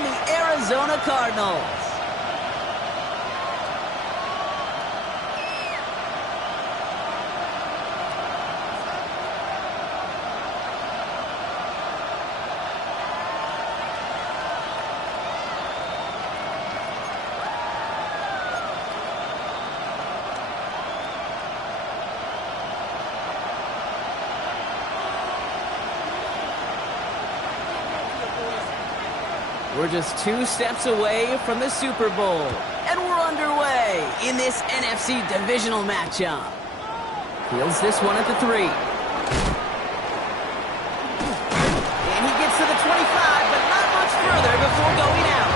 and the Arizona Cardinals. We're just 2 steps away from the Super Bowl, and we're underway in this NFC divisional matchup. Fields this one at the 3. And he gets to the 25, but not much further before going out.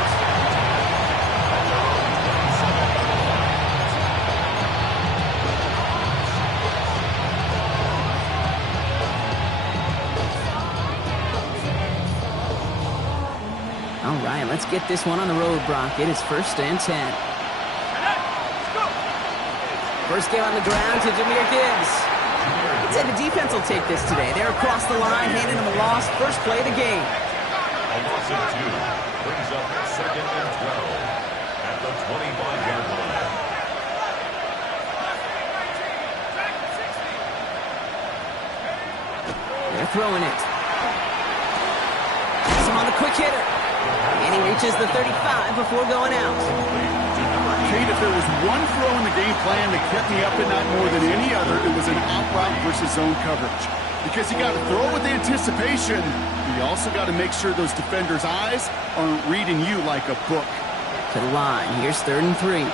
All right, let's get this one on the road, Brock. It is 1st and 10. First game on the ground to Jahmyr Gibbs. I'd say the defense will take this today. They're across the line, handing him a loss. First play of the game. A loss of 2 brings up 2nd and 12 at the 25-yard line. They're throwing it. Pass him on the quick hitter. And he reaches the 35 before going out. Kate, if there was one throw in the game plan that kept me up at night more than any other, it was an out route versus zone coverage. Because you got to throw with anticipation, you also got to make sure those defenders' eyes aren't reading you like a book. To the line. Here's 3rd and 3.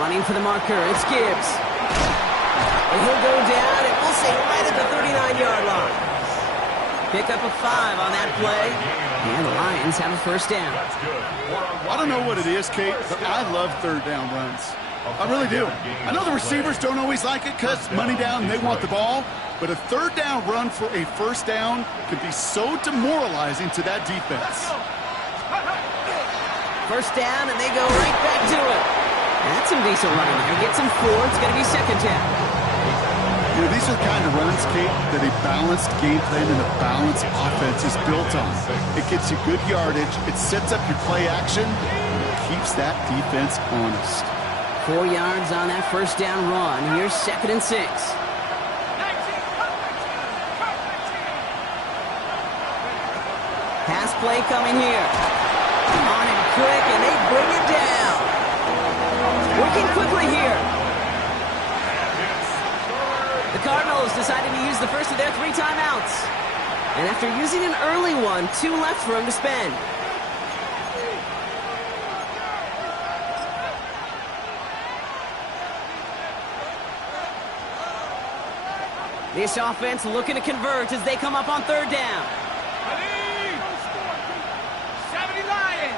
Running for the marker. It's Gibbs. And he'll go down, and we'll say right at the 39-yard line. Pick up a 5 on that play. And the Lions have a first down. I don't know what it is, Kate, but I love 3rd down runs. I really do. I know the receivers don't always like it because money down and they want the ball, but a 3rd down run for a first down could be so demoralizing to that defense. First down, and they go right back to it. That's some decent running there. Gets him 4. It's going to be 2nd down. You know, these are the kind of runs, Kate, that a balanced game plan and a balanced offense is built on. It gets you good yardage, it sets up your play action, and it keeps that defense honest. 4 yards on that first down run. Here's 2nd and 6. Pass play coming here. On him quick, and they bring it down. Working quickly here. The Cardinals decided to use the first of their 3 timeouts. And after using an early one, 2 left for him to spend. This offense looking to convert as they come up on 3rd down. 70 Lions.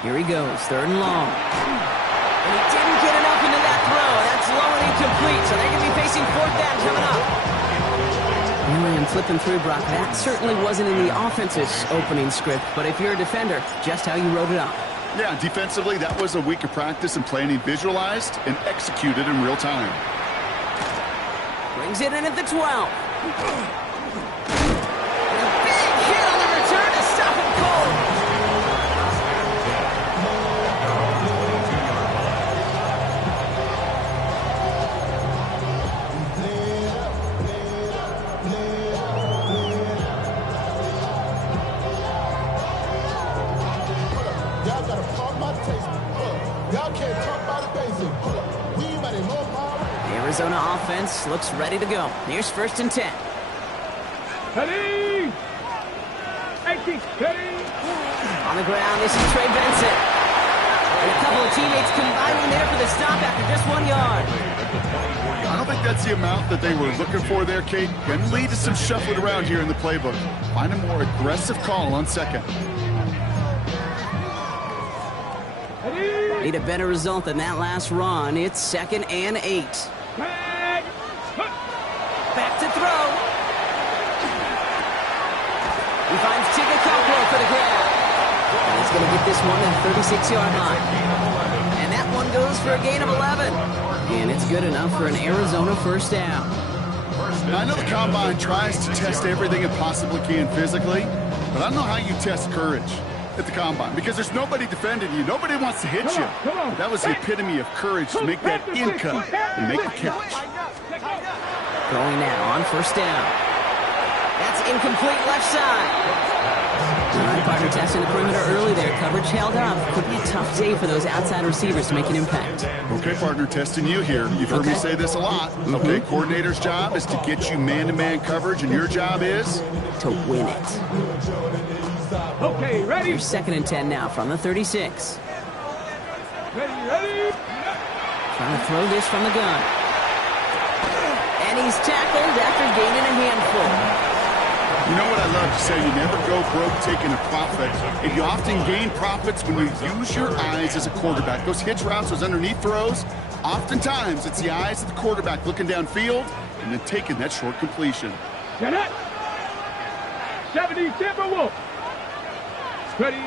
Here he goes, 3rd and long. And he didn't get enough into that throw. That's low and incomplete, so they're going to be facing 4th down coming up. And flipping through, Brock, that certainly wasn't in the offense's opening script, but if you're a defender, just how you wrote it up. Yeah, defensively, that was a week of practice and planning visualized and executed in real time. Brings it in at the 12. And a big hit on the return to stop him cold. The Arizona offense looks ready to go. Here's 1st and 10. Ready! 18, ready! On the ground, this is Trey Benson. And a couple of teammates combining there for the stop after just 1 yard. I don't think that's the amount that they were looking for there, Kate. Can lead to some shuffling around here in the playbook. Find a more aggressive call on 2nd. Need a better result than that last run. It's 2nd and 8. Back to throw. He finds Tigakopro for the grab. And he's He's going to get this one at the 36-yard line. And that one goes for a gain of 11. And it's good enough for an Arizona first down. Now, I know the Combine tries to test everything it possibly can physically, but I don't know how you test courage at the Combine because there's nobody defending you. Nobody wants to hit you. Come on. That was the epitome of courage to make that in cut and make the catch. Going now on first down. That's incomplete left side. All right, partner testing the perimeter early there. Coverage held up. Could be a tough day for those outside receivers to make an impact. Okay, partner, testing you here. You've heard me say this a lot. Okay, coordinator's job is to get you man-to-man coverage, and your job is? To win it. Okay, ready? Here's 2nd and 10 now from the 36. Ready? Trying to throw this from the gun. And he's tackled after gaining a handful. You know what I love to say? You never go broke taking a profit. And you often gain profits when you use your eyes as a quarterback. Those hitch routes, those underneath throws, oftentimes it's the eyes of the quarterback looking downfield and then taking that short completion. Get it. 70 Timberwolves. Ready?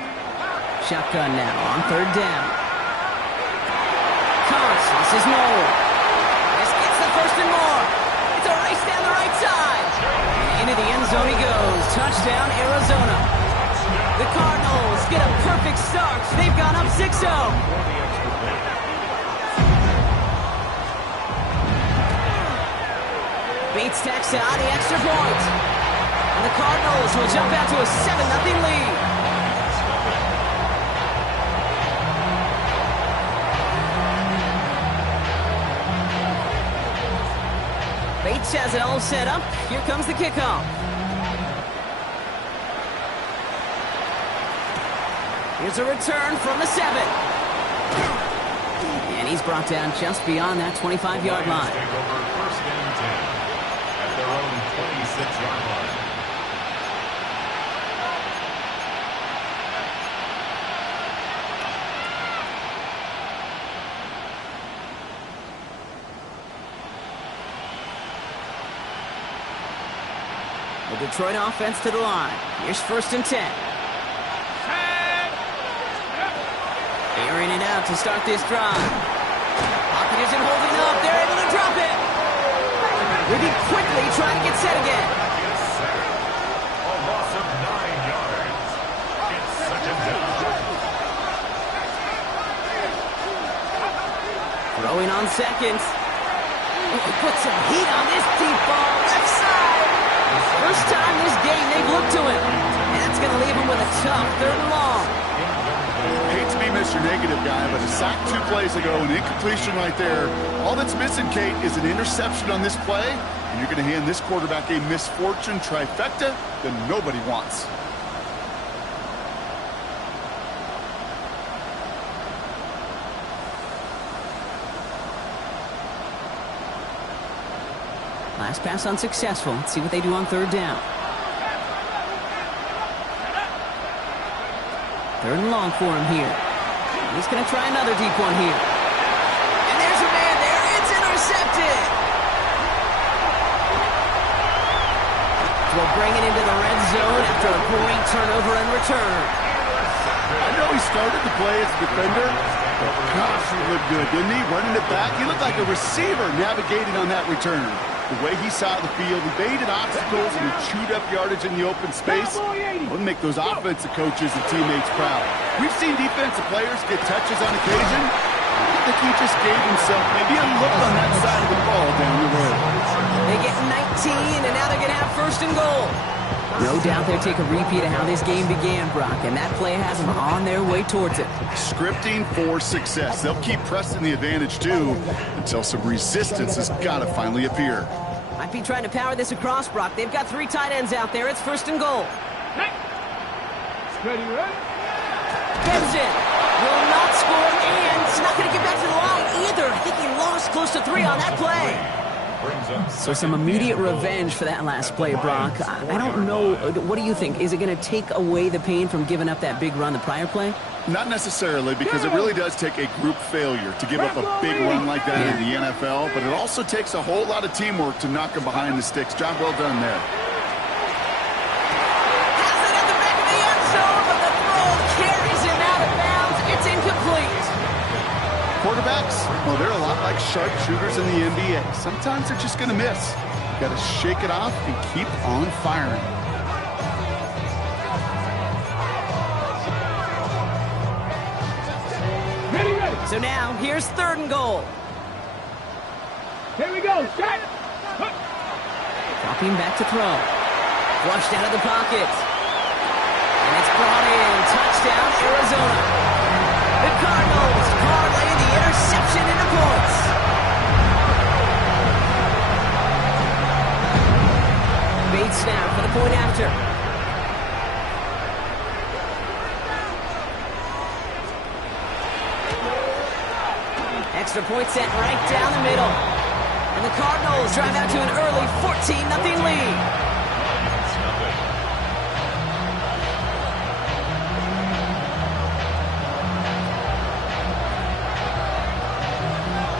Shotgun now on 3rd down. Counts. This is Noel. This gets the 1st and more. It's a race down the right side. And into the end zone he goes. Touchdown, Arizona. The Cardinals get a perfect start. They've gone up 6-0. Bates tacks out the extra point. And the Cardinals will jump out to a 7-0 lead. Bates has it all set up. Here comes the kickoff. Here's a return from the 7. And he's brought down just beyond that 25-yard line. Take over 1st and 10 at their own 26-yard line. The Detroit offense to the line. Here's 1st and 10. Airing it out to start this drive. Pocket isn't holding up. They're able to drop it. Ruby quickly trying to get set again. A loss of 9 yards. It's 2nd down. Throwing on 2nd. Put some heat on this deep ball. Left side. First time this game they've looked to him. And that's going to leave him with a tough 3rd and long. Hate to be Mr. Negative guy, but a sack 2 plays ago, an incompletion right there. All that's missing, Kate, is an interception on this play, and you're going to hand this quarterback a misfortune trifecta that nobody wants. Last pass unsuccessful. Let's see what they do on 3rd down. 3rd and long for him here. He's going to try another deep one here. And there's a man there. It's intercepted. Will bring it into the red zone after a great turnover and return. I know he started the play as a defender, but gosh, he looked good, didn't he? Running it back, he looked like a receiver navigating on that return. The way he saw the field, he evaded obstacles and he chewed up yardage in the open space. Would make those offensive coaches and teammates proud. We've seen defensive players get touches on occasion. I think he just gave himself maybe a look on that side of the ball down the road. They get 19, and now they're going to have 1st and goal. No doubt they'll take a repeat of how this game began, Brock, and that play has them on their way towards it. Scripting for success. They'll keep pressing the advantage, too, until some resistance has got to finally appear. Might be trying to power this across, Brock. They've got 3 tight ends out there. It's 1st and goal. Ready? Benson will not score, and it's not going to get back to the line either. I think he lost close to 3 on that play. So some immediate revenge for that last play, Brock. I don't know. What do you think? Is it going to take away the pain from giving up that big run the prior play? Not necessarily, because it really does take a group failure to give up a big run like that in the NFL, but it also takes a whole lot of teamwork to knock him behind the sticks. Job well done there. Has it at the back of the end zone, but the throw carries him Well, they're a lot like sharpshooters in the NBA. Sometimes they're just going to miss. You got to shake it off and keep on firing. Ready. So now, here's 3rd and goal. Here we go. Set. Dropping back to throw. Flushed out of the pocket. And it's brought in. Touchdown, Arizona. The Cardinals parlay the interception into points. Bates snap for the point after. Extra point set right down the middle. And the Cardinals drive out to an early 14-0 lead.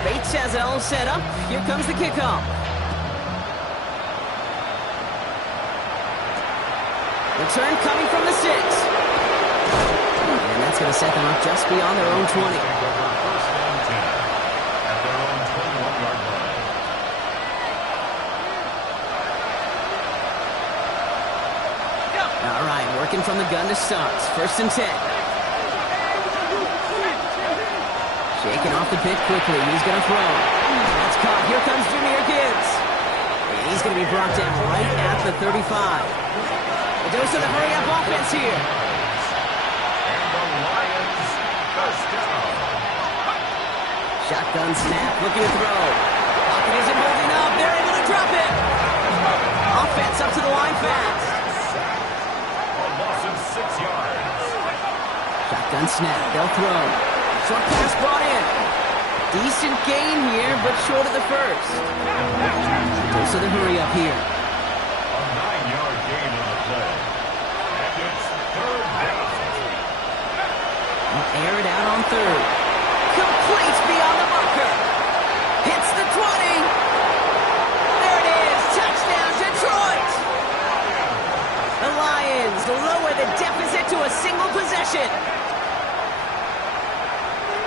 Bates has it all set up. Here comes the kickoff. Return coming from the 6. And that's going to set them up just beyond their own 20. All right, working from the gun to start. 1st and 10. Shaking off the pitch quickly. He's going to throw. That's caught. Here comes Jahmyr Gibbs. And he's going to be brought down right at the 35. A dose of the hurry-up offense here. And the Lions first down. Shotgun snap. Looking to throw. Pocket isn't holding up. They're able to drop it. Offense up to the line fast. A loss of 6 yards. Shotgun snap. They'll throw. Short pass brought in. Decent gain here, but short of the first. Dose of the hurry-up here. A 9-yard gain on the play. And it's 3rd down. They'll air it out on 3rd. Complete beyond the bunker. Hits the 20. There it is. Touchdown, Detroit. The Lions lower the deficit to a single possession.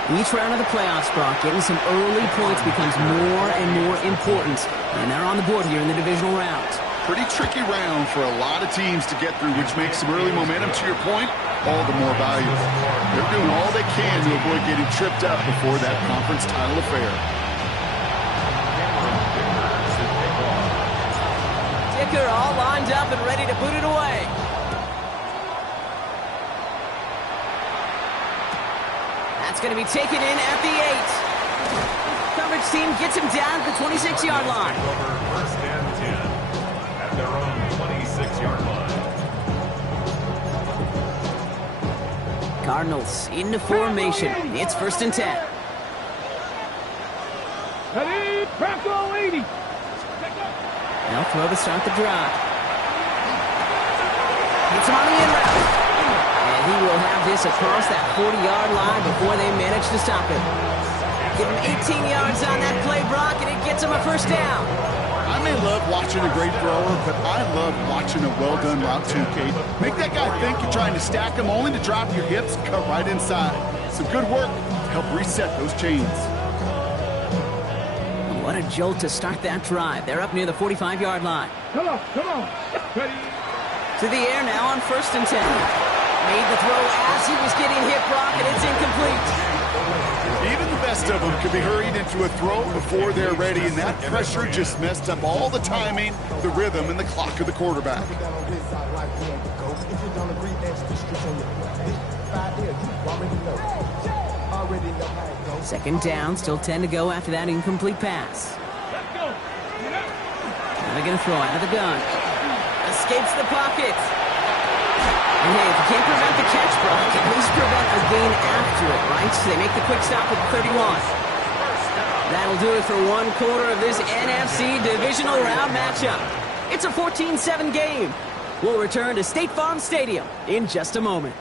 Each round of the playoffs, Brock, getting some early points becomes more and more important. And they're on the board here in the divisional round. Pretty tricky round for a lot of teams to get through, which makes some early momentum, to your point, all the more valuable. They're doing all they can to avoid getting tripped up before that conference title affair. Dicker all lined up and ready to boot it away. That's going to be taken in at the 8. Coverage team gets him down at the 26-yard line. Over 1st and 10 at their own 26-yard line. Cardinals into formation. It's 1st and 10. Ready. Bronco 80. They'll throw to start the drive. Hits him on the in route. And he will have this across that 40-yard line before they manage to stop him. Give him 18 yards on that play, Brock, and it gets him a 1st down. I may love watching a great thrower, but I love watching a well-done route too, Kate. Make that guy think you're trying to stack him only to drop your hips, cut right inside. Some good work to help reset those chains. What a jolt to start that drive. They're up near the 45-yard line. Come on. Ready. To the air now on 1st and 10. Made the throw as he was getting hit, Brock, and it's incomplete. Even the best of them could be hurried into a throw before they're ready, and that pressure just messed up all the timing, the rhythm, and the clock of the quarterback. 2nd down, still 10 to go after that incomplete pass. Let's go. Now they're going to throw out of the gun. Escapes the pocket. And hey, if you can't prevent the catch, Brock, at least prevent a gain after it, right? So they make the quick stop at the 31. That'll do it for one quarter of this NFC divisional round matchup. It's a 14-7 game. We'll return to State Farm Stadium in just a moment.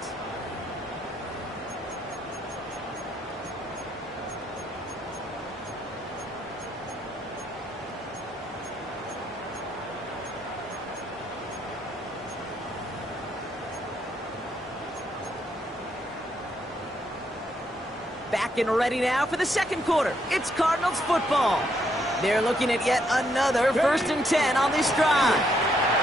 back and ready now for the second quarter. It's Cardinals football. They're looking at yet another 1st and 10 on this drive.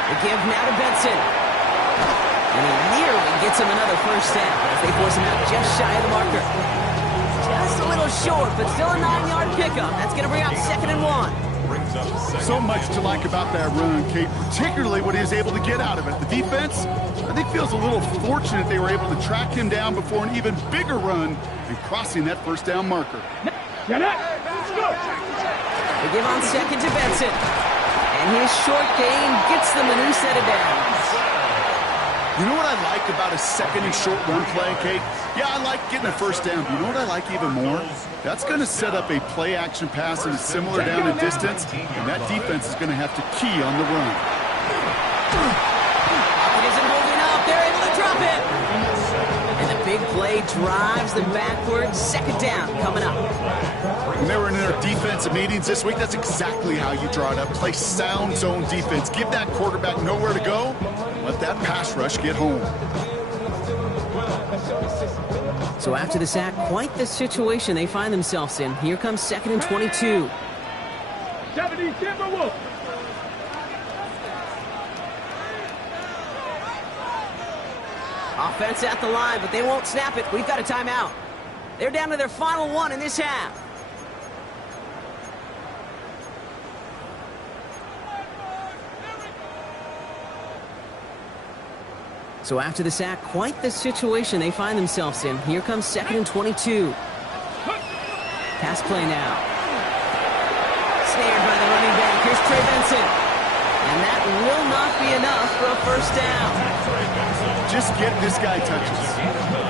The give now to Benson. And he nearly gets him another first down as they force him out just shy of the marker. Just a little short, but still a 9-yard pickup. That's going to bring up 2nd and 1. So much to like about that run, Kate, particularly what he was able to get out of it. The defense, I think, feels a little fortunate they were able to track him down before an even bigger run and crossing that first down marker. Get up. Let's go. They give on 2nd to Benson. And his short gain gets them a new set of downs. You know what I like about a 2nd and short run play, Kate? Yeah, I like getting a first down. But you know what I like even more? That's going to set up a play-action pass in a similar down and distance, and that defense is going to have to key on the run. It isn't holding up. They're able to drop it. And the big play drives them backwards. 2nd down coming up. When they were in their defensive meetings this week, that's exactly how you draw it up. Play sound zone defense. Give that quarterback nowhere to go. Let that pass rush get home. So after the sack, quite the situation they find themselves in. Here comes 2nd and 22. 70 Timberwolves. Offense at the line, but they won't snap it. We've got a timeout. They're down to their final one in this half. So after the sack, quite the situation they find themselves in. Here comes 2nd and 22. Pass play now. Snared by the running back. Here's Trey Benson. And that will not be enough for a first down. Just get this guy touches.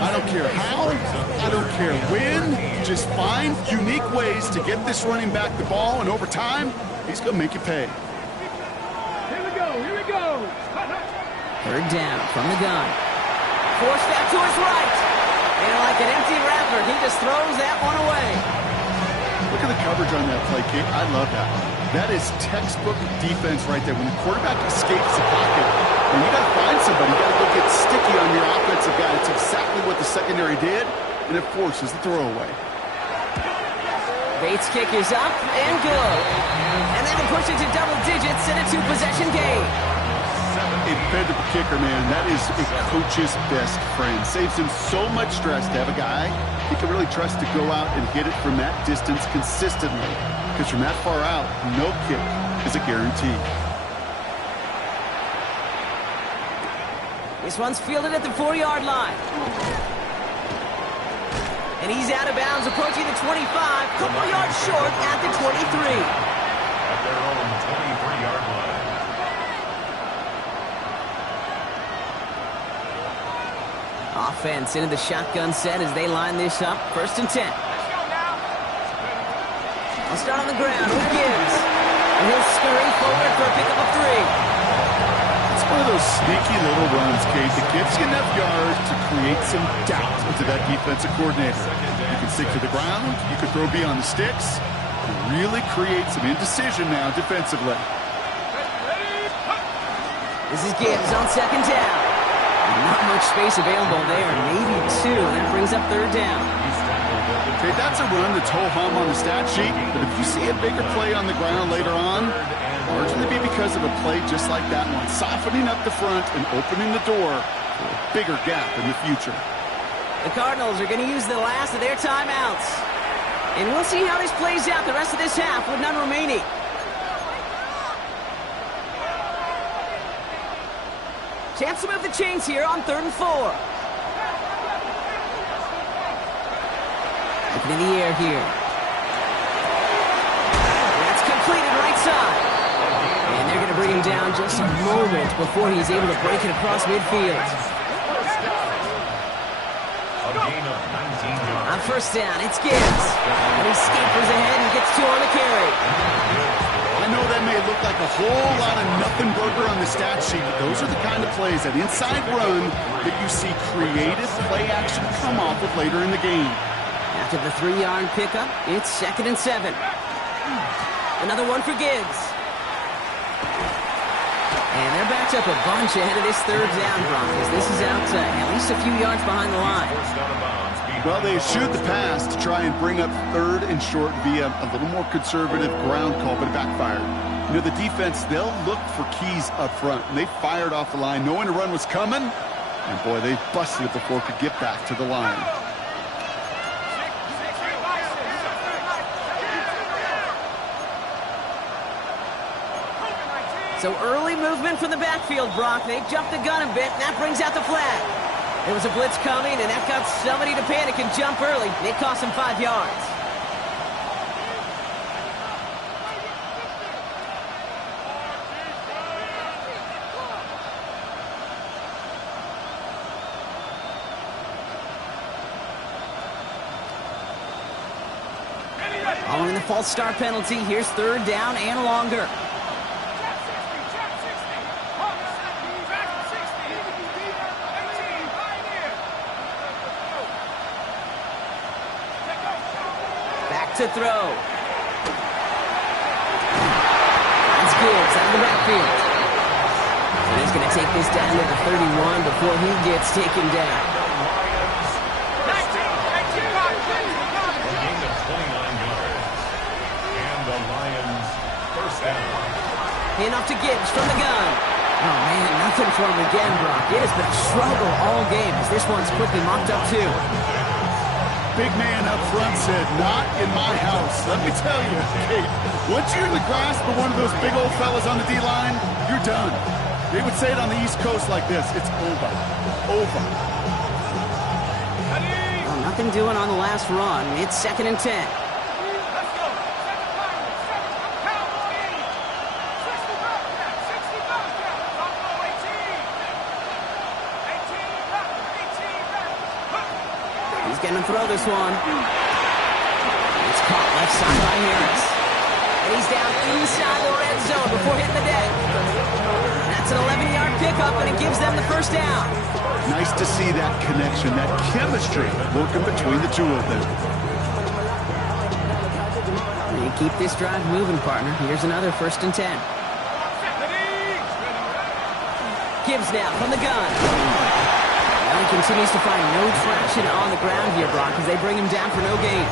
I don't care how, I don't care when. Just find unique ways to get this running back the ball, and over time, he's going to make you pay. Here we go. Here we go. 3rd down from the gun. Forced out to his right. And like an empty wrapper, he just throws that one away. Look at the coverage on that play, Kate. I love that. That is textbook defense right there. When the quarterback escapes the pocket, and you got to find somebody, you got to go get sticky on your offensive guy. It's exactly what the secondary did, and it forces the throwaway. Bates' kick is up and good. And they will push it to double digits in a 2-possession game. A dependable kicker, man. That is a coach's best friend. Saves him so much stress to have a guy he can really trust to go out and hit it from that distance consistently. Because from that far out, no kick is a guarantee. This one's fielded at the 4-yard line. And he's out of bounds, approaching the 25, couple yards short at the 23. At their own 23-yard line. Offense into the shotgun set as they line this up. 1st and 10. I'll start on the ground with Gibbs. And he'll scurry forward for a pickup of 3. It's one of those sneaky little runs, Kate, that gives you enough yards to create some doubt into that defensive coordinator. You can stick to the ground, you can throw beyond the sticks, and really create some indecision now defensively. This is Gibbs on 2nd down. Not much space available there, maybe 2. That brings up 3rd down. Okay, that's a run that's ho-hum on the stat sheet, but if you see a bigger play on the ground later on, largely be because of a play just like that one, softening up the front and opening the door for a bigger gap in the future. The Cardinals are going to use the last of their timeouts. And we'll see how this plays out the rest of this half with none remaining. Chance to move the chains here on 3rd and 4. Looking in the air here. That's completed right side. And they're going to bring him down just a moment before he's able to break it across midfield. A gain of 19 yards. On 1st down, it's Gibbs. And he scampers ahead and gets 2 on the carry. I know that may look like a whole lot of nothing burger on the stat sheet, but those are the kind of plays, that inside run, that you see creative play action come off of later in the game. After the 3-yard pickup, it's 2nd and 7. Another one for Gibbs. And they're backed up a bunch ahead of this 3rd down, Broncos. This is out at least a few yards behind the line. Forced out of bounds Well, they eschewed the pass to try and bring up third and short via a little more conservative ground call, but it backfired. You know, the defense, they'll look for keys up front, and they fired off the line knowing a run was coming, and boy, they busted it before it could get back to the line. So early movement from the backfield, Brock. They jumped the gun a bit, and that brings out the flag. There was a blitz coming, and that got somebody to panic and jump early. It cost them 5 yards. Following the false start penalty, here's third down and longer. To throw. That's Gibbs out of the backfield. And he's going to take this down to the 31 before he gets taken down. Gain of 29 yards. And the Lions first down. Handoff to Gibbs from the gun. Oh, man, nothing for him again, Brock. It has been a struggle all game as this one's quickly mocked up, too. Big man up front said, not in my house. Let me tell you, Kate, once you're in the grasp of one of those big old fellas on the D-line, you're done. They would say it on the East Coast like this, it's over. Over. Well, nothing doing on the last run. It's 2nd and 10. Going to throw this one. It's caught left side by Harris. And he's down inside the red zone before hitting the deck. That's an 11-yard pickup, and it gives them the first down. Nice to see that connection, that chemistry working between the two of them. You keep this drive moving, partner. Here's another 1st and 10. Gibbs now from the gun. He continues to find no traction on the ground here, Brock, as they bring him down for no gain.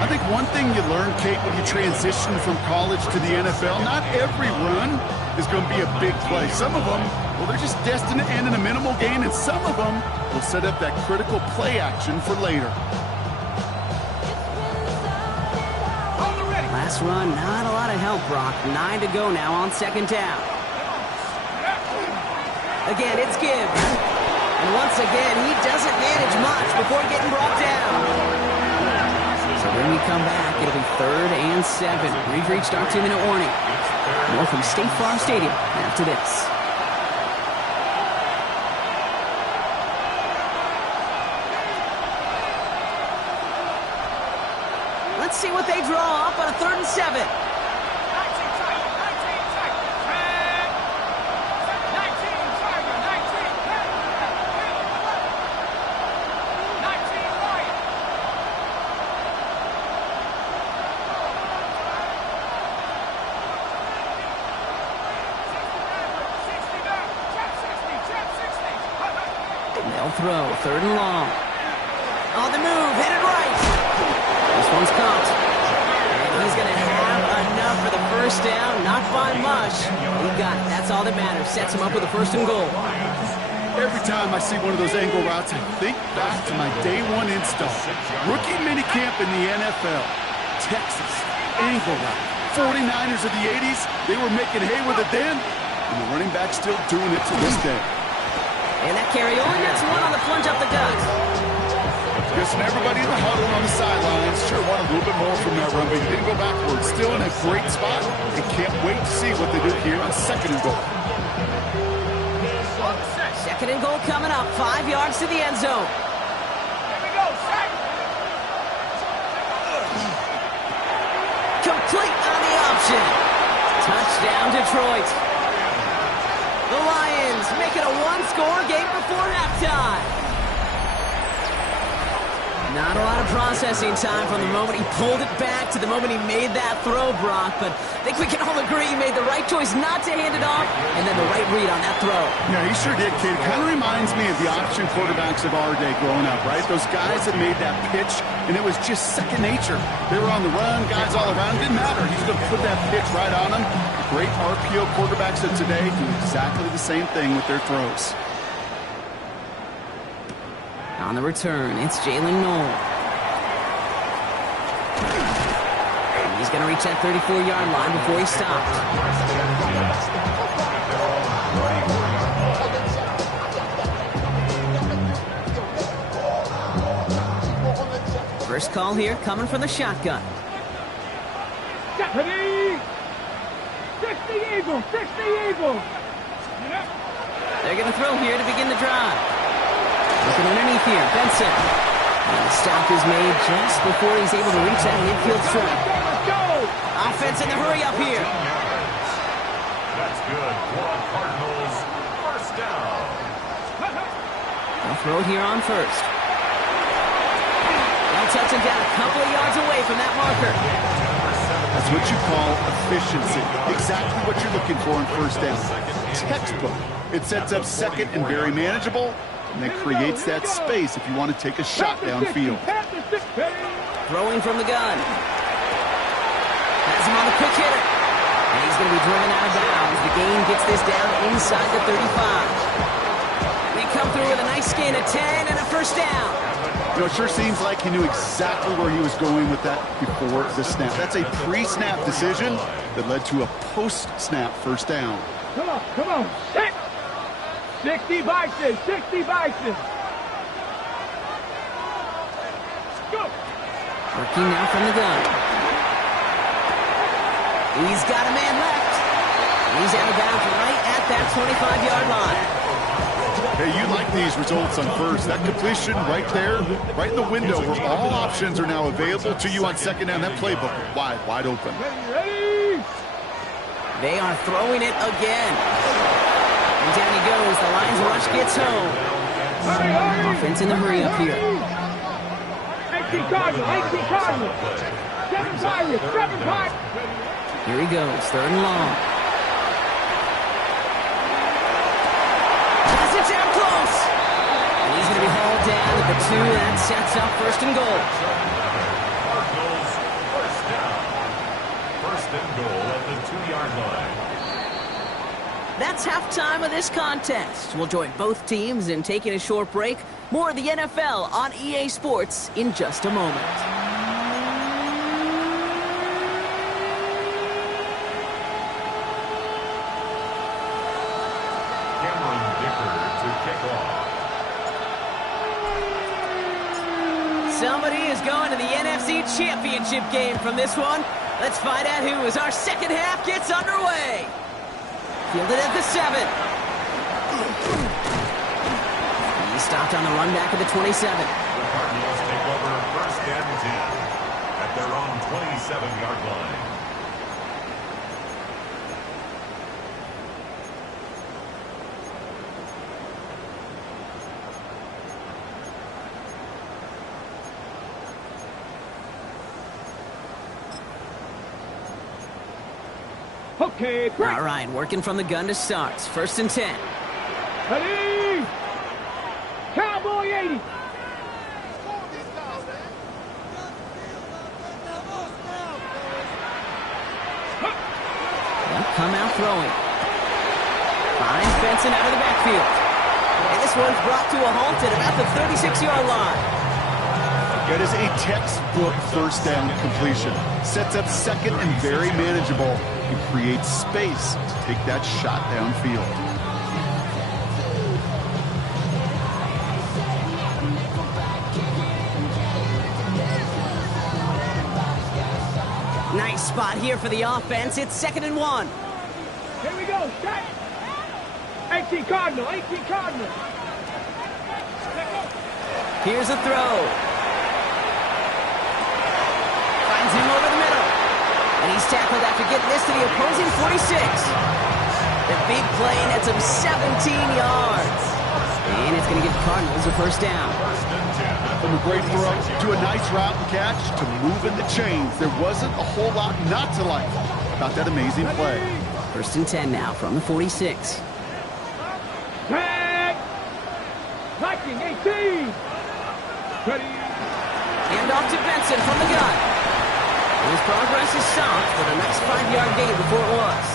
I think one thing you learn, Kate, when you transition from college to the NFL, not every run is going to be a big play. Some of them, well, they're just destined to end in a minimal gain, and some of them will set up that critical play action for later. Last run, not a lot of help, Brock. 9 to go now on 2nd down. Again, it's Gibbs. And once again, he doesn't manage much before getting brought down. So when we come back, it'll be 3rd and 7. We've reached our 2-minute warning. More from State Farm Stadium after this. Let's see what they draw up on a 3rd and 7. Throw, 3rd and long. On the move, headed right. This one's caught. And he's going to have enough for the first down. Not by much. He got it. That's all that matters. Sets him up with a 1st and goal. Every time I see one of those angle routes, I think back to my day 1 install. Rookie minicamp in the NFL. Texas, angle route. 49ers of the 80s, they were making hay with it then, and the running back's still doing it to this day. And that carry only gets one on the plunge up the gut. Listen, everybody in the huddle on the sidelines sure wanted a little bit more from that run, but he didn't go backwards. Still in a great spot, and can't wait to see what they do here on 2nd and goal. 2nd and goal coming up, 5 yards to the end zone. Here we go, sack. Complete on the option. Touchdown, Detroit. The Lions make it a 1-score game before halftime. Not a lot of processing time from the moment he pulled it back to the moment he made that throw, Brock. But I think we can all agree he made the right choice not to hand it off, and then the right read on that throw. Yeah, he sure did, kid. Kind of reminds me of the option quarterbacks of our day growing up, right? Those guys that made that pitch, and it was just second nature. They were on the run, guys all around. Didn't matter. He's going to put that pitch right on them. Great RPO quarterbacks of today do exactly the same thing with their throws. On the return, it's Jalen Noel. And he's going to reach that 34-yard line before he stops. First call here coming from the shotgun. Ready? 60 Eagles, 60 Eagles. They're going to throw here to begin the drive. Looking underneath here, Benson. And the stop is made just before he's able to reach that midfield strip. Let's go. Offense in the hurry up here. That's good. Cardinals, first down. They'll throw it here on first. They'll touch him down a couple of yards away from that marker. That's what you call efficiency. Exactly what you're looking for in first down. Textbook. It sets up second and very manageable, and then creates that space if you want to take a shot downfield. Throwing from the gun. Has him on the quick hitter. And he's going to be driven out of bounds. The gain gets this down inside the 35. They come through with a nice gain of 10 and a first down. You know, it sure seems like he knew exactly where he was going with that before the snap. That's a pre-snap decision that led to a post-snap first down. Come on, set. 60 Bison, 60 Bison. Go. Working now from the gun. He's got a man left. He's out of bounds right at that 25-yard line. Hey, you like these results on first. That completion right there, right in the window where all options are now available to you on second down. That playbook wide open. Ready? They are throwing it again. And down he goes. The Lions rush gets home. Hurry. Offense in the hurry up here. 18 Cardinals, 18 Cardinals. 7 Pirates, 7 Pirates. Here he goes. Third and long. Pass it down close. And he's going to be hauled down at the 2. That sets up first and goal. Cardinals, first down. First and goal at the 2-yard line. That's halftime of this contest. We'll join both teams in taking a short break. More of the NFL on EA Sports in just a moment. Cameron Dicker to kick off. Somebody is going to the NFC Championship game from this one. Let's find out who as our second half gets underway. Fielded at the 7. He stopped on the run back at the 27. The Cardinals take over first and 10 at their own 27-yard line. Okay, break. All right, working from the gun to start. First and 10. Ready? Cowboy 80. They'll come out throwing. Finds Benson out of the backfield. And this one's brought to a halt at about the 36-yard line. That is a textbook first down completion. Sets up second and very manageable and creates space to take that shot downfield. Nice spot here for the offense. It's 2nd and 1. Here we go, set. 18 Cardinal, 18 Cardinal. Here's a throw. Finds him over the middle. And he's tackled after getting this to the opposing 46. The big play nets him 17 yards. And it's going to give the Cardinals a first down. From a great throw to a nice route and catch to moving the chains. There wasn't a whole lot not to like about that amazing play. First and 10 now from the 46. Tag! Viking 18! Ready? Hand off to Benson from the gun. His progress is stopped, but a nice 5-yard gain before it was.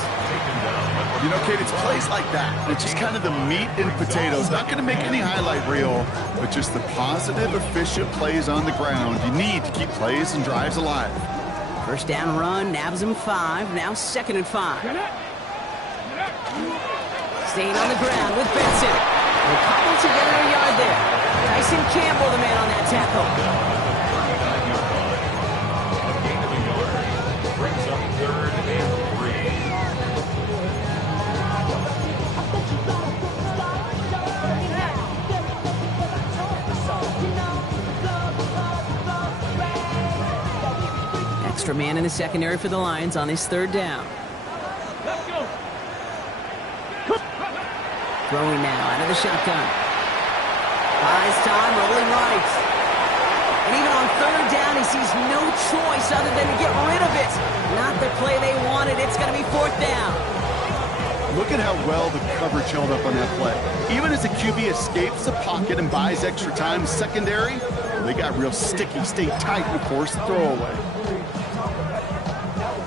You know, Kate, it's plays like that. It's just kind of the meat and potatoes. Not going to make any highlight reel, but just the positive, efficient plays on the ground. You need to keep plays and drives alive. First down run, nabs him 5. Now 2nd and 5. Staying on the ground with Benson. They cobble together a yard there. Tyson Campbell, the man on that tackle. A gain of a yard. Brings up 3rd and 3. Extra man in the secondary for the Lions on his 3rd down. Let's go! Throwing now out of the shotgun. Buys time, rolling right. And even on 3rd down, he sees no choice other than to get rid of it. Not the play they wanted. It's going to be 4th down. Look at how well the coverage held up on that play. Even as the QB escapes the pocket and buys extra time secondary, they got real sticky, stayed tight, and forced the throwaway.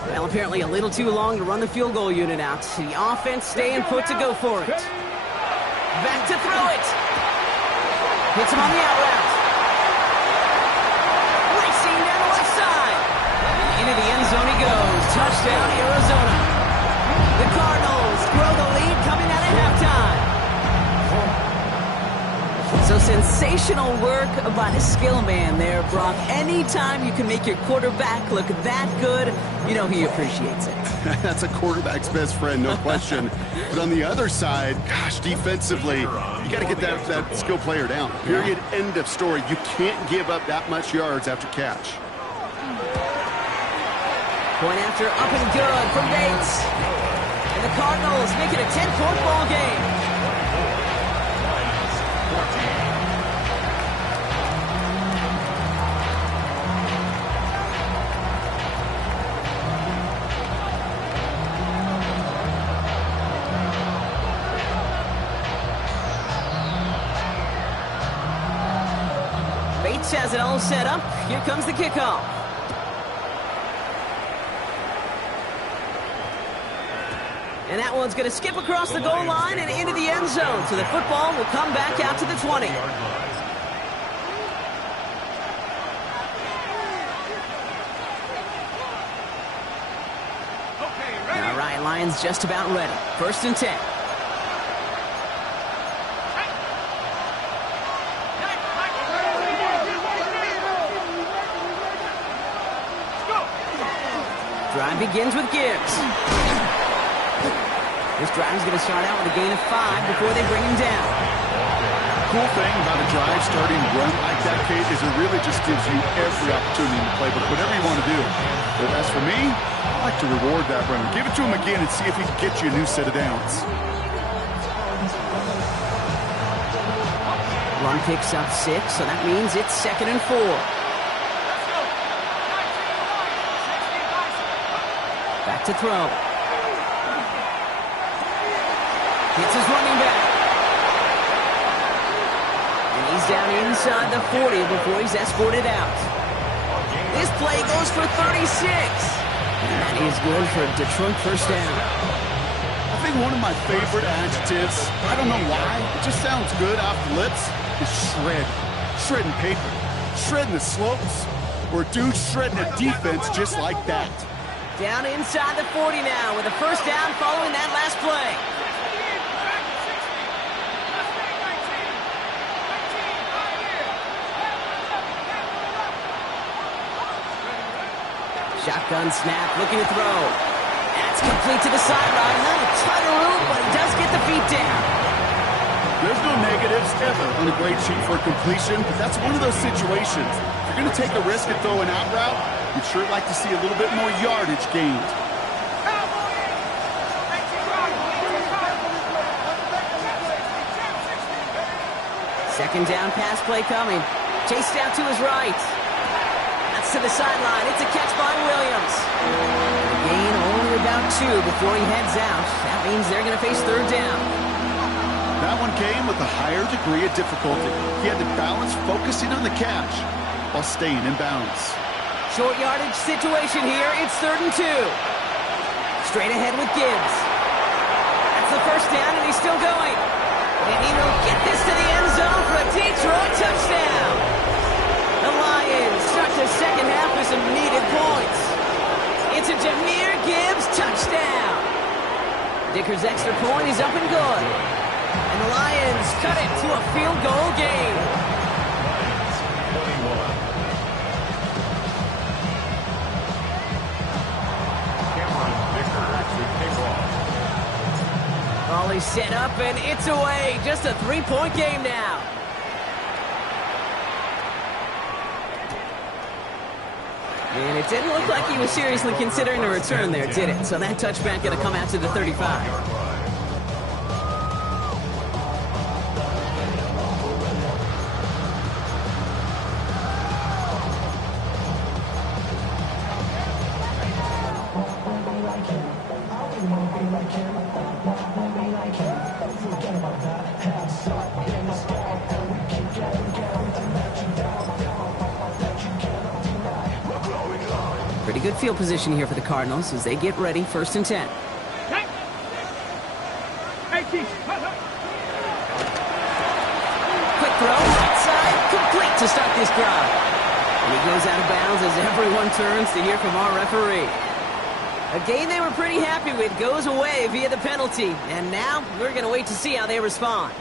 Well, apparently a little too long to run the field goal unit out. The offense staying put to go for it. Back to throw it. Hits him on the out route. Racing down the left side. Into the end zone he goes. Touchdown, Arizona. The Cardinals grow the lead coming out of halftime. So sensational work by the skill man there, Brock. Anytime you can make your quarterback look that good, you know he appreciates it. That's a quarterback's best friend, no question. But on the other side, gosh, defensively, you got to get that skill player down. Period, end of story. You can't give up that much yards after catch. Point after up and good from Bates. And the Cardinals make it a 10-point ball game. Bates has it all set up. Here comes the kickoff. And that one's going to skip across the goal line and into the end zone. So the football will come back out to the 20. All right, Lions just about ready. 1st and 10. Drive begins with Gibbs. This drive is going to start out with a gain of 5 before they bring him down. Cool thing about a drive starting run like that, Kate, is it really just gives you every opportunity to play, but whatever you want to do. But as for me, I like to reward that runner. Give it to him again and see if he can get you a new set of downs. Run picks up 6, so that means it's 2nd and 4. Back to throw. Hits his running back. And he's down inside the 40 before he's escorted out. This play goes for 36. And that is good for a Detroit first down. I think one of my favorite adjectives, I don't know why, it just sounds good off the lips, is shred. Shredding paper. Shredding the slopes. Or dude shredding a defense just like that. Down inside the 40 now with a first down following that last play. Shotgun snap, looking to throw. That's complete to the sideline. Not a ton of room, but he does get the feet down. There's no negatives ever on a great sheet for completion, but that's one of those situations. If you're going to take a risk and throw an out route, you'd sure like to see a little bit more yardage gained. Second down pass play coming. Chased out to his right. That's to the sideline. It's a catch by Williams. A gain only about 2 before he heads out. That means they're going to face third down. That one came with a higher degree of difficulty. He had to balance focusing on the catch while staying in bounds. Short yardage situation here. It's 3rd and 2. Straight ahead with Gibbs. That's the first down, and he's still going. And he will get this to the end zone for a Detroit touchdown. The Lions start the second half with some needed points. It's a Jahmyr Gibbs touchdown. Dicker's extra point is up and good. And the Lions cut it to a field goal game. Ball is set up and it's away. Just a 3-point game now. And it didn't look like he was seriously considering a return there, did it? So that touchback going to come out to the 35. Pretty good field position here for the Cardinals as they get ready, 1st and 10. Quick throw, right side, complete to start this drive. And he goes out of bounds as everyone turns to hear from our referee. A game they were pretty happy with goes away via the penalty. And now we're going to wait to see how they respond.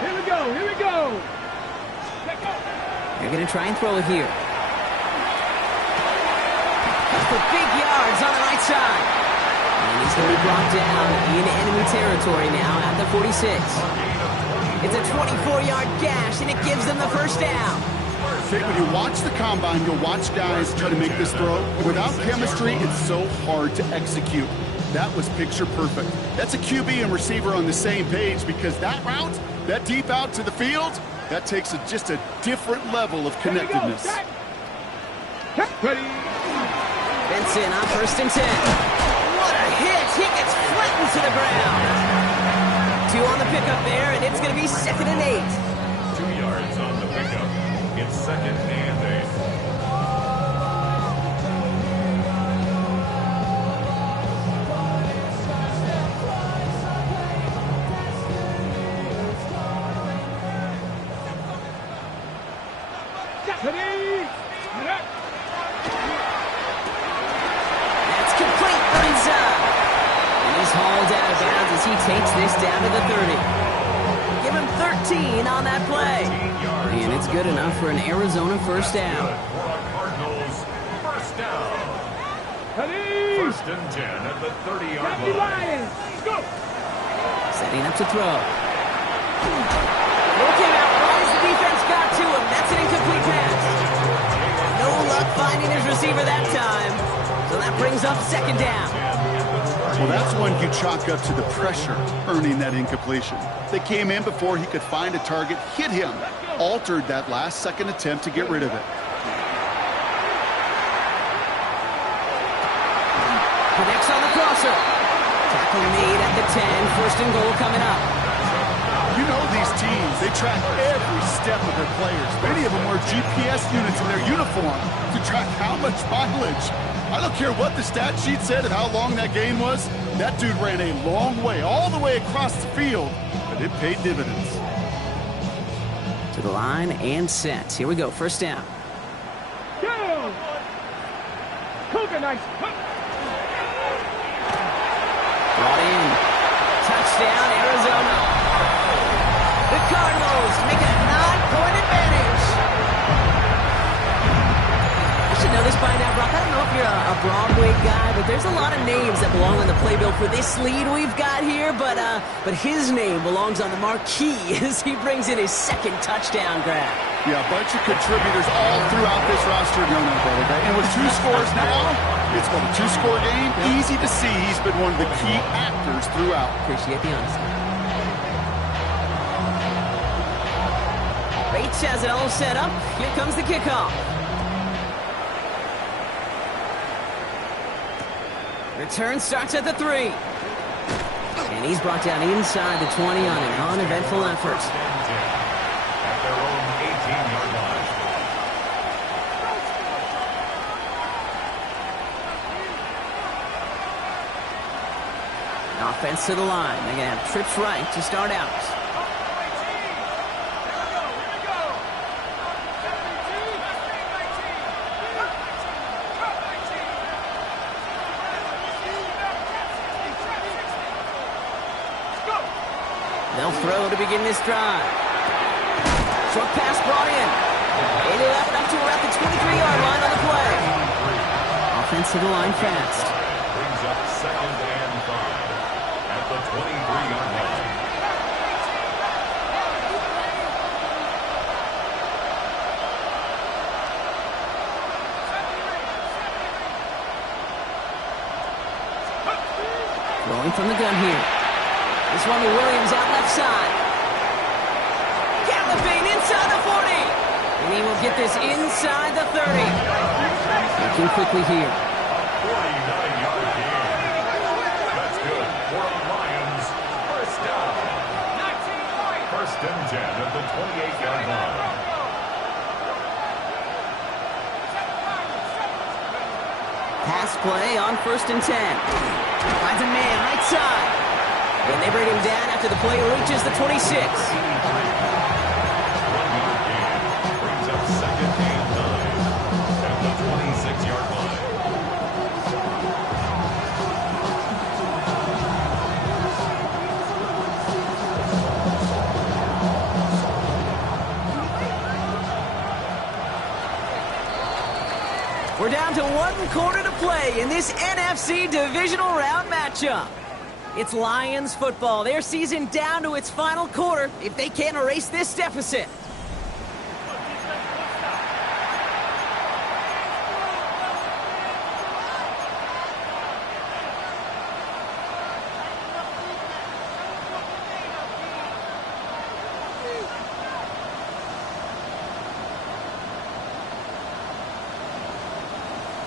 Here we go, here we go. They're going to try and throw it here. For big yards on the right side. And he's going to be brought down in enemy territory now at the 46. It's a 24-yard gash, and it gives them the first down. Jake, when you watch the combine, you'll watch guys try to make this throw. Without chemistry, it's so hard to execute. That was picture perfect. That's a QB and receiver on the same page because that route, that deep out to the field, that takes just a different level of connectedness. Ready. Benson on 1st and 10. What a hit! He gets flattened to the ground. 2 on the pickup there, and it's going to be 2nd and 8. 2 yards on the pickup. It's 2nd and 8. That's complete for inside. And he's hauled out of bounds as he takes this down to the 30. Give him 13 on that play. And it's good enough for an Arizona first down. Cardinals first down. 1st and 10 at the 30-yard line. Go. Setting up to throw. Look him out. As the defense got to him. That's an incomplete pass. No luck finding his receiver that time. So that brings up 2nd down. Well, that's one you chalk up to the pressure earning that incompletion. They came in before he could find a target, hit him, altered that last-second attempt to get rid of it. Connects on the crosser. Tackle made at the 10. 1st and goal coming up. You know these teams, they track every step of their players. Many of them wear GPS units in their uniform to track how much mileage. I don't care what the stat sheet said of how long that game was. That dude ran a long way, all the way across the field, but it paid dividends. To the line and set. Here we go, 1st down. Go. Cougar nice. Brought in. Touchdown, Arizona. The Cardinals make it a 9-point advantage. I should know this noticed by now, Brock, I don't know if you're a Broadway guy, but there's a lot of names that belong on the playbill for this lead we've got here, but his name belongs on the marquee as he brings in his second touchdown grab. Yeah, a bunch of contributors all throughout this roster. No, brother. And with 2 scores now, it's what, a 2-score game? Easy to see he's been one of the key actors throughout. Appreciate the honesty. Bates has it all set up. Here comes the kickoff. Return starts at the 3. And he's brought down inside the 20 on an uneventful effort. At their own 18-yard line. Offense to the line. They're going to have trips right to start out. They'll throw to begin this drive. Short pass brought in. They left up to around the 23-yard line on the play. Offense to the line fast. Brings up 2nd and 5 at the 23-yard line. Throwing from the gun here. This one to Williams out left side. Galloping inside the 40. And he will get this inside the 30. Looking quickly here. 49-yard gain. That's good for Lions. First down. 1st and 10 at the 28-yard line. Pass play on 1st and 10. Finds a man right side. And they bring him down after the play reaches the 26. 1-yard gain. Brings up 2nd and 9 at the 26-yard line. We're down to 1 quarter to play in this NFC divisional round matchup. It's Lions football. Their season down to its final quarter if they can't erase this deficit.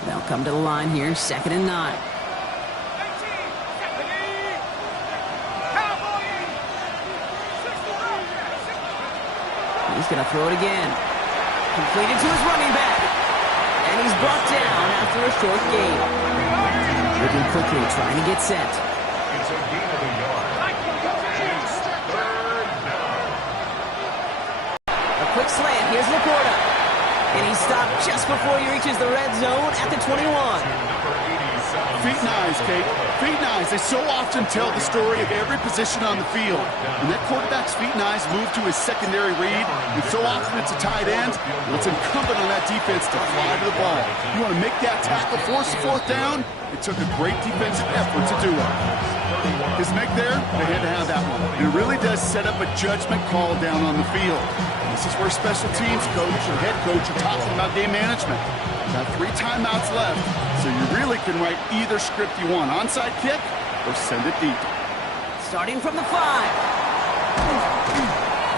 They'll come to the line here, 2nd and 9. He's going to throw it again. Completed to his running back. And he's brought down after a short gain. Looking quickly, trying to get set. It's a gain of a yard. It's 3rd down. A quick slant. Here's Laporta. And he stopped just before he reaches the red zone at the 21. Feet and eyes, Kate. Feet and eyes. They so often tell the story of every position on the field. When that quarterback's feet and eyes move to his secondary read, and so often it's a tight end, well, it's incumbent on that defense to fly to the ball. You want to make that tackle, force the 4th down? It took a great defensive effort to do it. His make there, they had to have that one. It really does set up a judgment call down on the field. This is where special teams coach or head coach are talking about game management. Got 3 timeouts left, so you really can write either script you want. Onside kick or send it deep. Starting from the 5.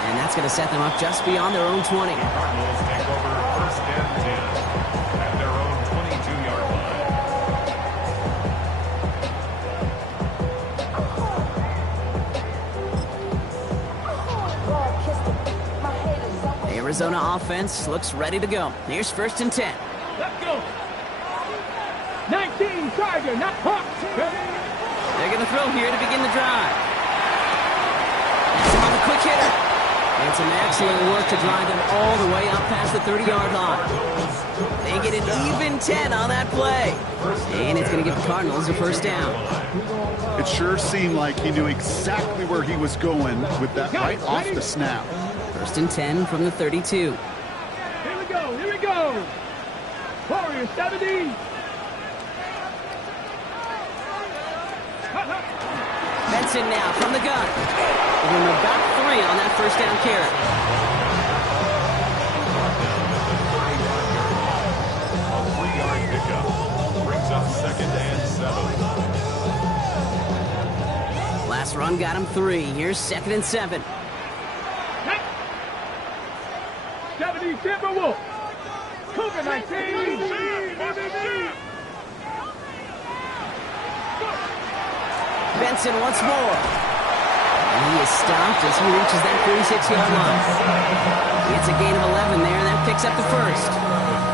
And that's going to set them up just beyond their own 20. Cardinals take over 1st and 10 at their own 22-yard line. Arizona offense looks ready to go. Here's 1st and 10. Let's go. 19 Tiger, not Hawks. They're going to throw here to begin the drive. On the quick hitter. And some excellent work to drive them all the way up past the 30-yard line. They get an even 10 on that play. And it's going to give the Cardinals a 1st down. It sure seemed like he knew exactly where he was going with that right off the snap. 1st and 10 from the 32. Here we go. Warriors. clear, 70. Benson now from the gun. Give him about 3 on that first down carry. A 3-yard pickup brings up 2nd and 7. Last run got him 3. Here's 2nd and 7. 70 Timberwolves. Cougar 19. Benson once more. And he is stopped as he reaches that 46-yard line. It's a gain of 11 there, and that picks up the first.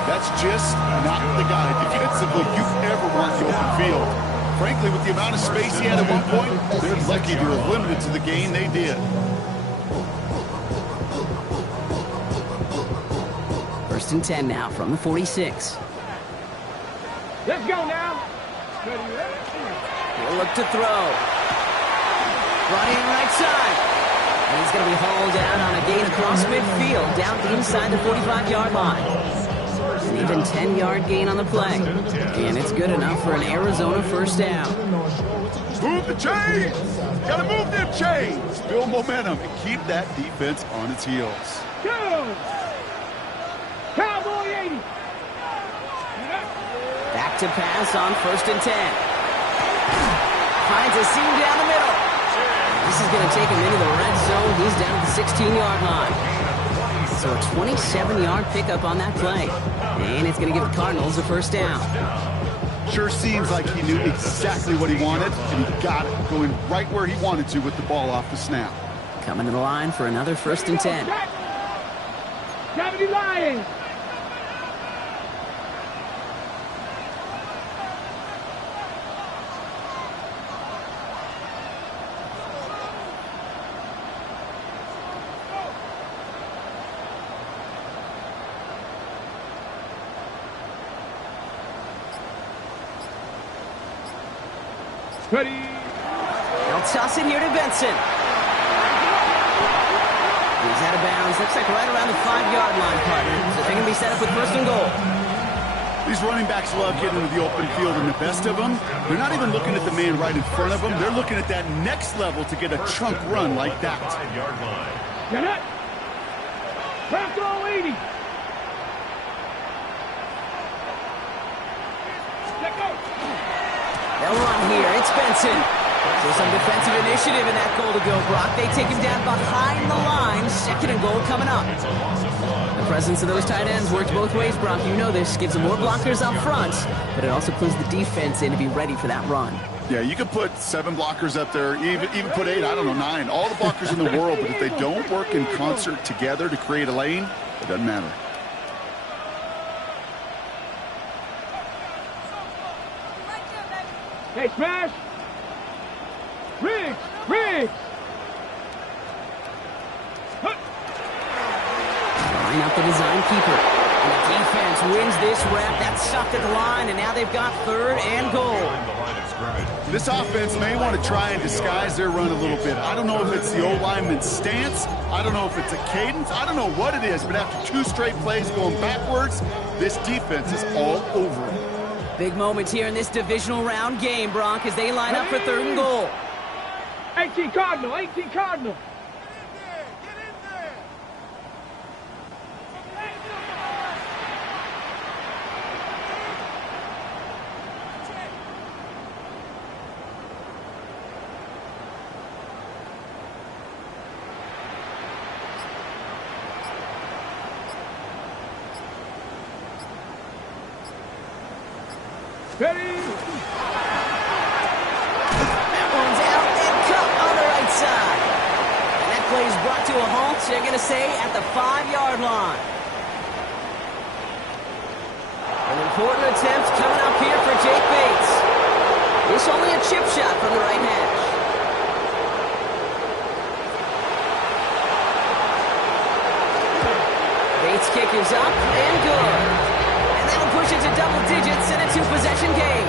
That's just not the guy defensively you ever want to open field. Frankly, with the amount of space he had at one point, they're lucky to have limited to the gain they did. First and 10 now from the 46. Let's go now. He'll look to throw. Running right side. And he's going to be hauled down on a gain across midfield, down inside the 45-yard line. An even 10-yard gain on the play. And it's good enough for an Arizona first down. Move the chains! Gotta move them chains! Build momentum and keep that defense on its heels. Go! Cowboy 80. Back to pass on first and 10. Finds a seam down the middle. This is going to take him into the red zone. He's down at the 16-yard line. So a 27-yard pickup on that play. And it's going to give the Cardinals a first down. Sure seems like he knew exactly what he wanted, and he got it, going right where he wanted to with the ball off the snap. Coming to the line for another first and 10. 70 Lions. Ready. They'll toss it here to Benson. He's out of bounds. Looks like right around the 5-yard line, partner. So they're going to be set up with first and goal. These running backs love getting into the open field, and the best of them, they're not even looking at the man right in front of them. They're looking at that next level to get a chunk run like that. 5-yard line. Get it. Bronco 80. Let go. They'll run here. It's Benson. So some defensive initiative in that goal to go, Brock. They take him down behind the line. 2nd and goal coming up. The presence of those tight ends works both ways, Brock. You know this. Gives them more blockers up front, but it also clues the defense in to be ready for that run. Yeah, you could put 7 blockers up there, even put 8, I don't know, 9. All the blockers in the world, but if they don't work in concert together to create a lane, it doesn't matter. Hey, smash. Riggs. Riggs. Line up the design keeper. And the defense wins this rep. That's stuffed at the line, and now they've got 3rd and goal. This offense may want to try and disguise their run a little bit. I don't know if it's the O-lineman's stance. I don't know if it's a cadence. I don't know what it is, but after 2 straight plays going backwards, this defense is all over it. Big moments here in this divisional round game, Bronk, as they line up for 3rd and goal. 18 Cardinal. 18 Cardinal. Ready? That one's out and cut on the right side. And that play is brought to a halt, so they're going to say at the 5-yard line. An important attempt coming up here for Jake Bates. This only a chip shot from the right hash. Bates' kick is up and good. That'll push it to double digits in a 2-possession game.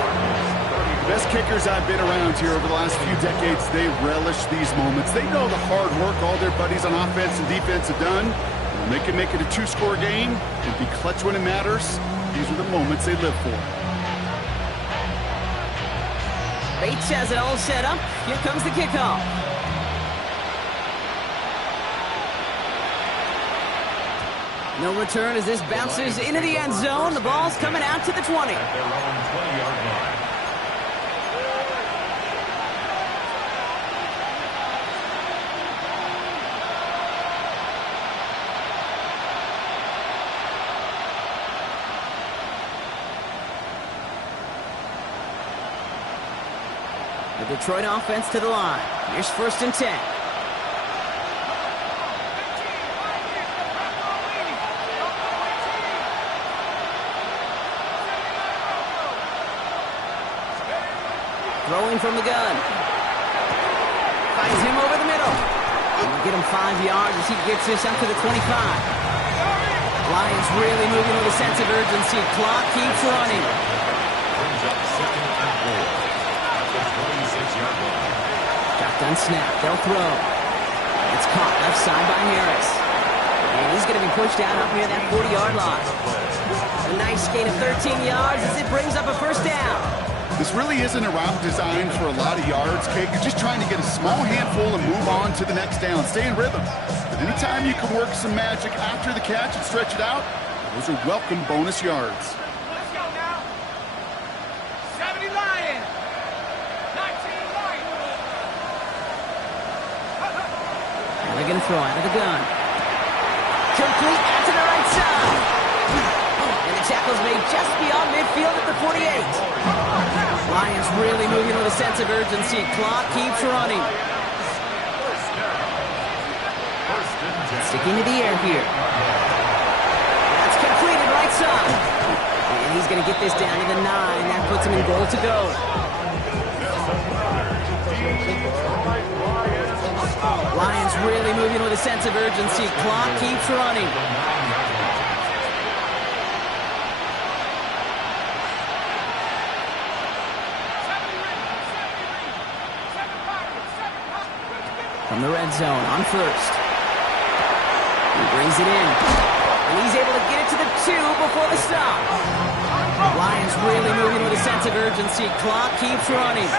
The best kickers I've been around here over the last few decades, they relish these moments. They know the hard work all their buddies on offense and defense have done. When they can make it a 2-score game and be clutch when it matters, These are the moments they live for. Bates has it all set up. Here comes the kickoff. No return as this bounces into the end zone. The ball's coming out to the 20. At their own 20-yard line. The Detroit offense to the line. Here's 1st and 10. Throwing from the gun. Finds him over the middle. And we'll get him 5 yards as he gets this up to the 25. Lions really moving with a sense of urgency. Clock keeps running. Brings up 2nd and 4 at the 26-yard line. Shotgun snap. They'll throw. It's caught left side by Harris. And he's going to be pushed out up near that 40-yard line. A nice gain of 13 yards as it brings up a 1st down. This really isn't a route designed for a lot of yards, Kate. You're just trying to get a small handful and move on to the next down. Stay in rhythm. But anytime you can work some magic after the catch and stretch it out, those are welcome bonus yards. Let's go now. 70 Lions. 19 Lions. They're going to throw out of the gun. Complete out to the right side. And the tackle's made just beyond midfield at the 48. Lions really moving with a sense of urgency. Clock keeps running. Sticking to the air here. That's completed right side. And he's going to get this down to the 9. That puts him in goal to go. Lions really moving with a sense of urgency. Clock keeps running. From the red zone on 1st. He brings it in. And he's able to get it to the 2 before the stop. Lions really moving with a sense of urgency. Clock keeps running.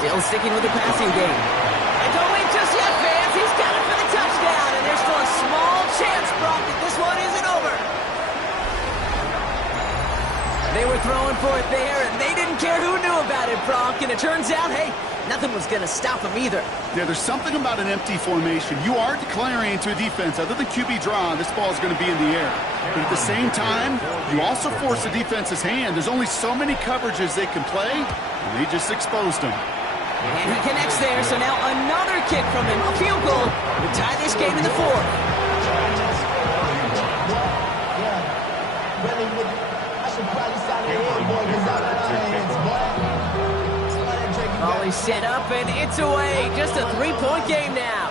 Still sticking with the passing game. And don't wait just yet, fans. He's got it for the touchdown. And there's still a small chance, Brock, that this one isn't over. They were throwing for it there, and they didn't care who knew about it, Brock. And it turns out, hey, nothing was going to stop him either. Yeah, there's something about an empty formation. You are declaring to a defense, other than QB draw, this ball is going to be in the air. But at the same time, you also force the defense's hand. There's only so many coverages they can play, and they just exposed them. And he connects there, so now another kick from him. A field goal to tie this game in the 4th. Volley set up, and it's away. Just a 3-point game now.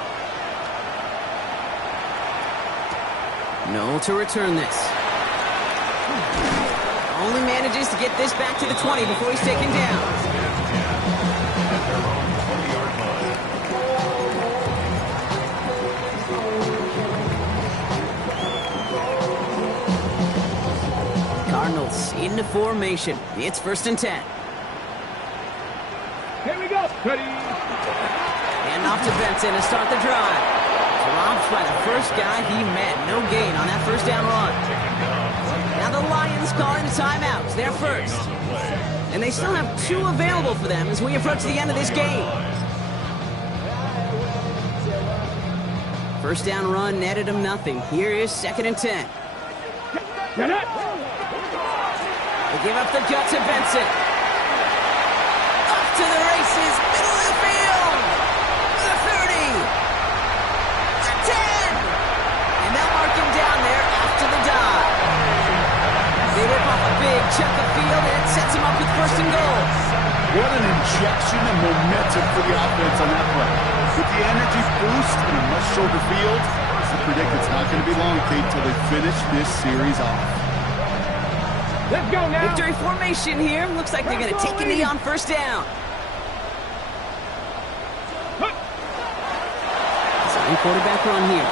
No to return this. Only manages to get this back to the 20 before he's taken down. Cardinals into formation. It's 1st and 10. Here we go. Ready. And off to Benson to start the drive. Dropped by the first guy he met. No gain on that 1st down run. Now the Lions calling the timeouts. They're first. And they still have 2 available for them as we approach the end of this game. 1st down run netted him nothing. Here is 2nd and 10. Get it. They give up the gut to Benson. Up to the races, middle of the field. The 30. The 10. And they'll mark him down there after the dive. They rip off a big chunk of field and it sets him up with 1st and goal. What an injection of momentum for the offense on that play. With the energy boost in a much shorter field, I predict it's not going to be long, Kate, till they finish this series off. Let's go now. Victory formation here. Looks like they're going to take a knee on 1st down. Second quarterback run here.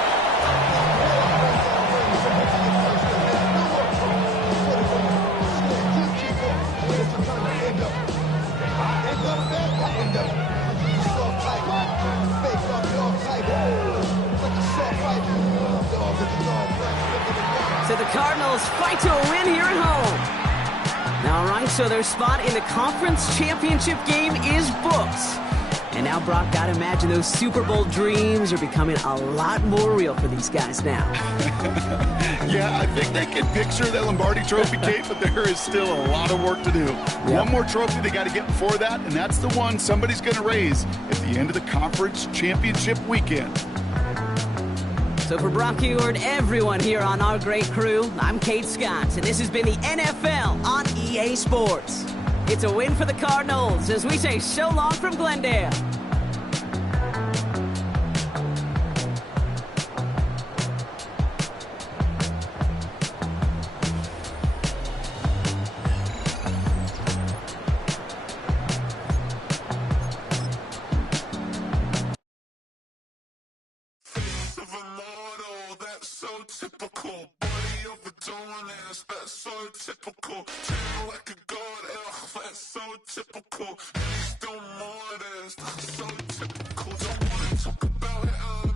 Cardinals fight to a win here at home. All right, so their spot in the conference championship game is booked. And now, Brock, gotta imagine those Super Bowl dreams are becoming a lot more real for these guys now. Yeah, I think they can picture that Lombardi Trophy, Kate, but there is still a lot of work to do. Yep. One more trophy they got to get before that, and that's the one somebody's going to raise at the end of the conference championship weekend. So for Brock Huard, everyone here on our great crew, I'm Kate Scott, and this has been the NFL on EA Sports. It's a win for the Cardinals as we say so long from Glendale. Typical body of a donut, that's so typical. Tail like a god, that's so typical. Still more, that's so typical. Don't wanna talk about it.